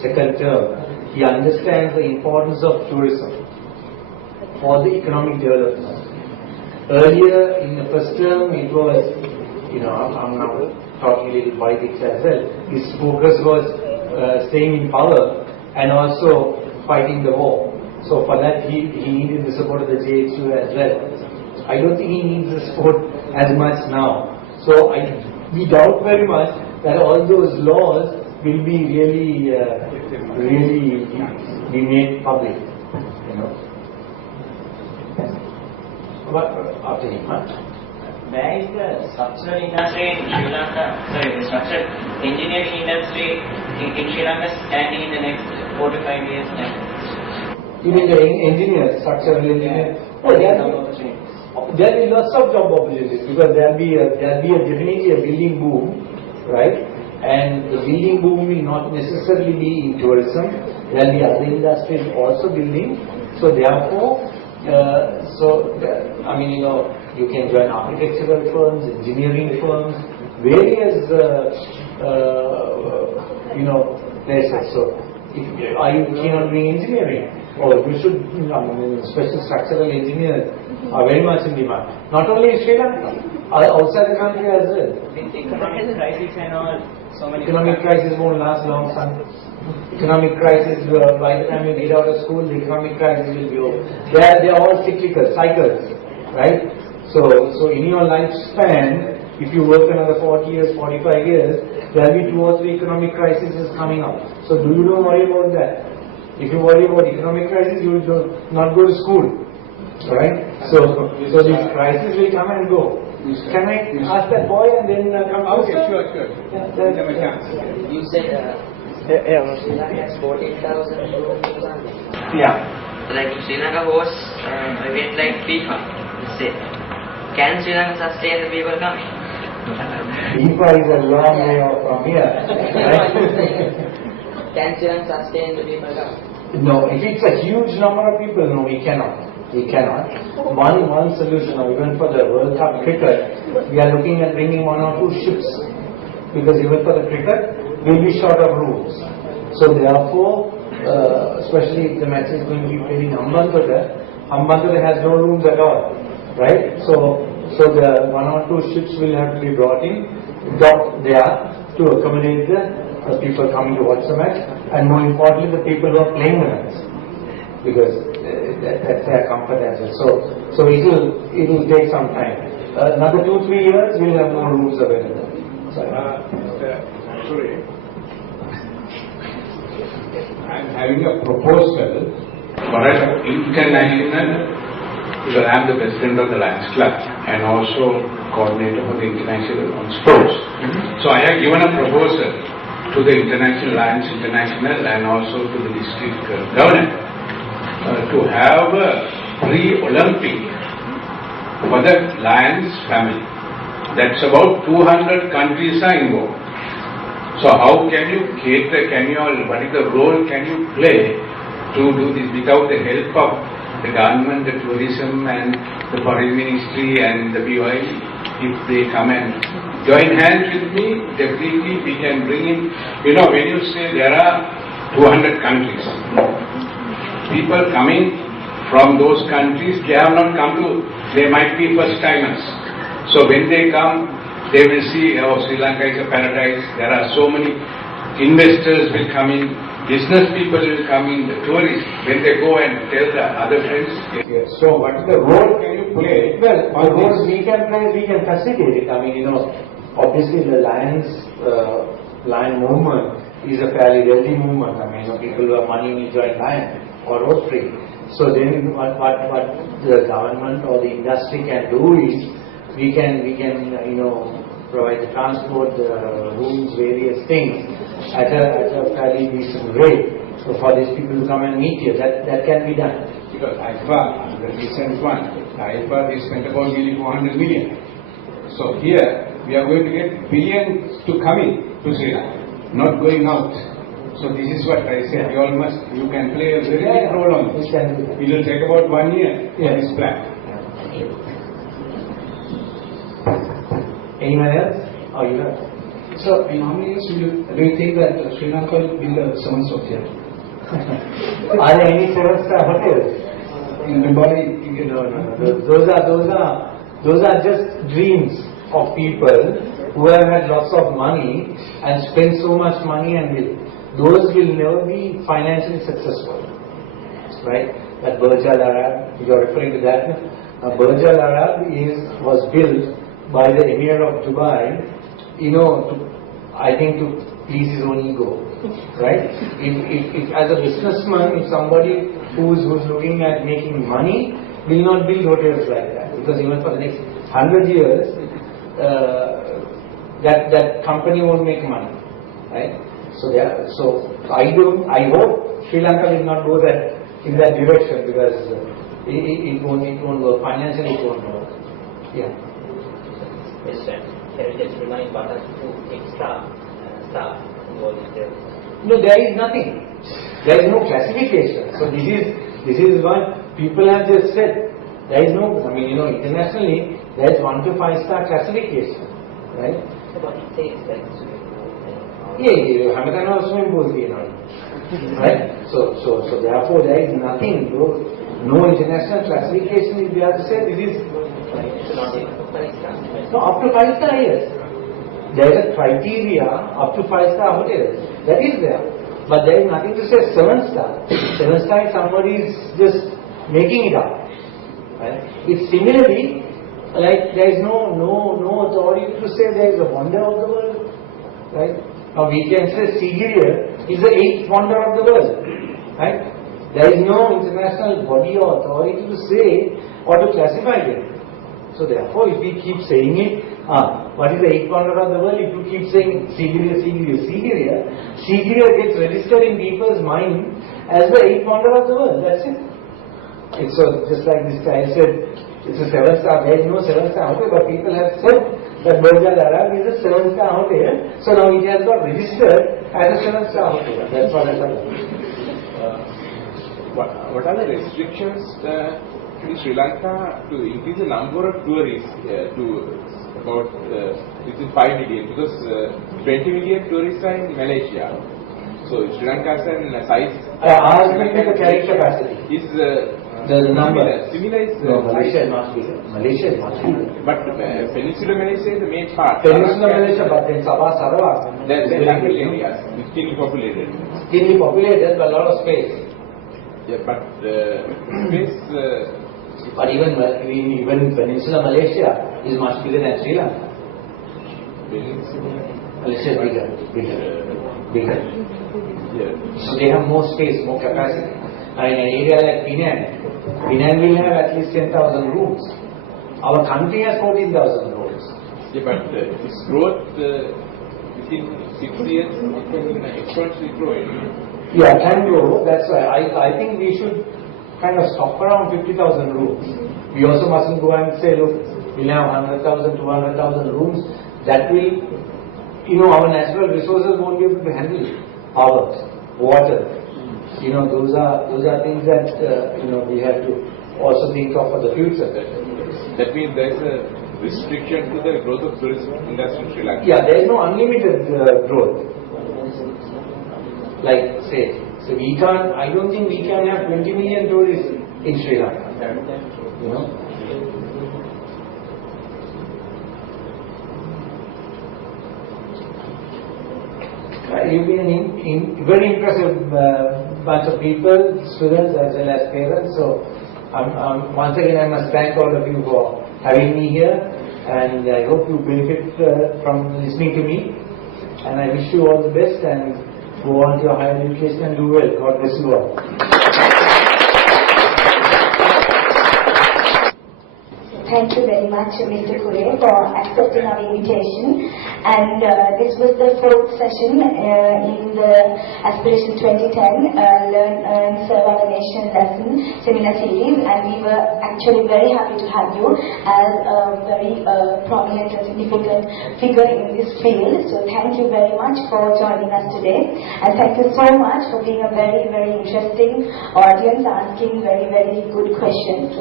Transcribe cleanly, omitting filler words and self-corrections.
second term, he understands the importance of tourism for the economic development. Earlier in the first term, it was, I'm now talking a little politics as well. His focus was staying in power and also fighting the war. So for that, he needed the support of the JHU as well. I don't think he needs the support as much now. So we doubt very much that all those laws will be really be made public. But after him, where is the structural industry in Sri Lanka? Sorry, the structural engineering industry in Sri Lanka standing in the next 4 to 5 years time? You mean the engineers, structural engineers? Oh, there will be lots of job opportunities because there will be definitely a building boom, right? And the building boom will not necessarily be in tourism. There will be other industries also building. So therefore, you can join architectural firms, engineering firms, various places. So, are you keen on doing engineering? Or you should, special structural engineers are very much in demand. Not only in Sri Lanka, outside the country as well. With economic crisis and all, so many. Economic crisis won't last long, son. Economic crisis, by the time you get out of school, the economic crisis will be over. They are all cyclical, cycles, right? So in your lifespan, if you work another 40 years, 45 years, there will be 2 or 3 economic crises coming up. So don't worry about that. If you worry about economic crisis, you will not go to school, right? So this crisis will come and go. Can I ask that boy and then come? Okay, sure. You said Sri Lanka has 14,000 rooms. Yeah. Like Sri Lanka hosts event like FIFA. Say, can Sri Lanka sustain the people coming? FIFA is a long way off from here. Right? Can Sri Lanka sustain the people coming? No, if it's a huge number of people, no, we cannot. We cannot. One solution, even for the World Cup cricket, we are looking at bringing 1 or 2 ships. Because even for the cricket, we'll be short of rooms. So therefore, especially if the match is going to be played in Hambantota has no rooms at all, right? So the 1 or 2 ships will have to be brought in, docked there to accommodate the people coming to watch the match, and more importantly, the people who are playing the match, because that's their comfort as well. So it will take some time. Another 2-3 years, we'll have more rooms available. Sorry. I'm having a proposal for an international, because I'm the president of the Lions Club and also coordinator for the International on Sports. So I have given a proposal to the International Lions International and also to the district governor to have a pre-Olympic for the Lions family. That's about 200 countries are involved. So how can you cater, what is the role can you play to do this without the help of the government, the tourism and the foreign ministry and the BOI? If they come and join hands with me, definitely we can bring in, when you say there are 200 countries, people coming from those countries, they have not come to, they might be first timers. So when they come, they will see, Sri Lanka is a paradise. There are so many investors will come in, business people will come in, the tourists, when they go and tell the other friends. Yes. So what is the role can you play? Well, the role we can play, we can facilitate it. Obviously the Lion movement is a fairly wealthy movement. People who have money will join Lion or Rotary. So then what the government or the industry can do is, we can provide the transport, the rooms, various things at a fairly decent rate. So for these people to come and meet you, that can be done. Because IFA, the recent one, IFA they spent about nearly 400 million. So here we are going to get billions to come in to Sri Lanka, not going out. So this is what I said. You can play a very big role on this. It will take about 1 year for this plan. Anyone else? Oh, you have. So, in how many years do you think that Sri Lanka will build a 7-star? Are there any 7-star hotels? In Dubai, Those are just dreams of people who have had lots of money and spent so much money, and those will never be financially successful, right? That Burj Al Arab, you are referring to that. Burj Al Arab was built by the Emir of Dubai, I think to please his own ego, right? If as a businessman, if somebody who's looking at making money will not build hotels like that, because even for the next 100 years, that company won't make money, right? So I hope Sri Lanka will not go in that direction, because it won't work financially. It won't work. Yeah. Yes, sir. Can you just remind what are the 2 extra staff involved in this? No, there is nothing. There is no classification. So this is what people have just said. There is no, internationally there is 1 to 5-star classification, right? So what it says like Yeah, Hamadana swimming pool, right? So therefore there is nothing, no international classification. If we have to say this is up to 5-star, yes. There is a criteria up to 5-star hotels. That is there. But there is nothing to say 7-star. 7-star is somebody is just making it up. Right? It's similarly like there is no authority to say there is a wonder of the world. Right? Now we can say Sigiriya is the 8th wonder of the world. Right? There is no international body or authority to say or to classify it. So therefore, if we keep saying it, what is the 8th wonder of the world? If you keep saying Sigiriya gets registered in people's mind as the 8th wonder of the world. That's it. It's just like this guy said, it's a 7-star. There is no 7-star hotel, but people have said that Burj Al Arab is a 7-star hotel. So now it has got registered as a 7-star hotel. That's what has happened. What are the restrictions in Sri Lanka to increase the number of tourists to about this is 5 million, because 20 million tourists are in Malaysia. So Sri Lanka has a size. Ours will be the carrying capacity. Is the number. Similar is no, Malaysia is much bigger. Malaysia is much bigger. But Peninsular Malaysia is the main part. Peninsular Malaysia, but in Sabah, Sarawak, there's very little areas, thinly populated. Thinly populated, but a lot of space. Yeah, but space. But even Peninsular Malaysia is much bigger than Sri Lanka. Malaysia is bigger. Yeah. So they have more space, more capacity. In an area like Penang will have at least 10,000 rooms. Our country has 14,000 rooms. Yeah, but its growth within 6 years it can exponentially grow. Yeah, can grow. That's why I think we should kind of stop around 50,000 rooms. We also mustn't go and say, look, we'll have 100,000, 200,000 rooms. That will, our natural resources won't be able to handle it. Power, water. Those are things that we have to also think of for the future. That means there is a restriction to the growth of tourism industry in Sri Lanka. Yeah, there is no unlimited growth. Like say, so I don't think we can have 20 million tourists in Sri Lanka. You've been a very impressive bunch of people, students as well as parents. So once again I must thank all of you for having me here, and I hope you benefit from listening to me, and I wish you all the best and go on to your higher education and do well. God bless you all. Thank you very much, Mr. Kure, for accepting our invitation. And this was the 4th session in the Aspiration 2010 Learn, Earn, Serve Our Nation lesson seminar series. And we were actually very happy to have you as a very prominent and significant figure in this field. So thank you very much for joining us today. And thank you so much for being a very, very interesting audience, asking very, very good questions.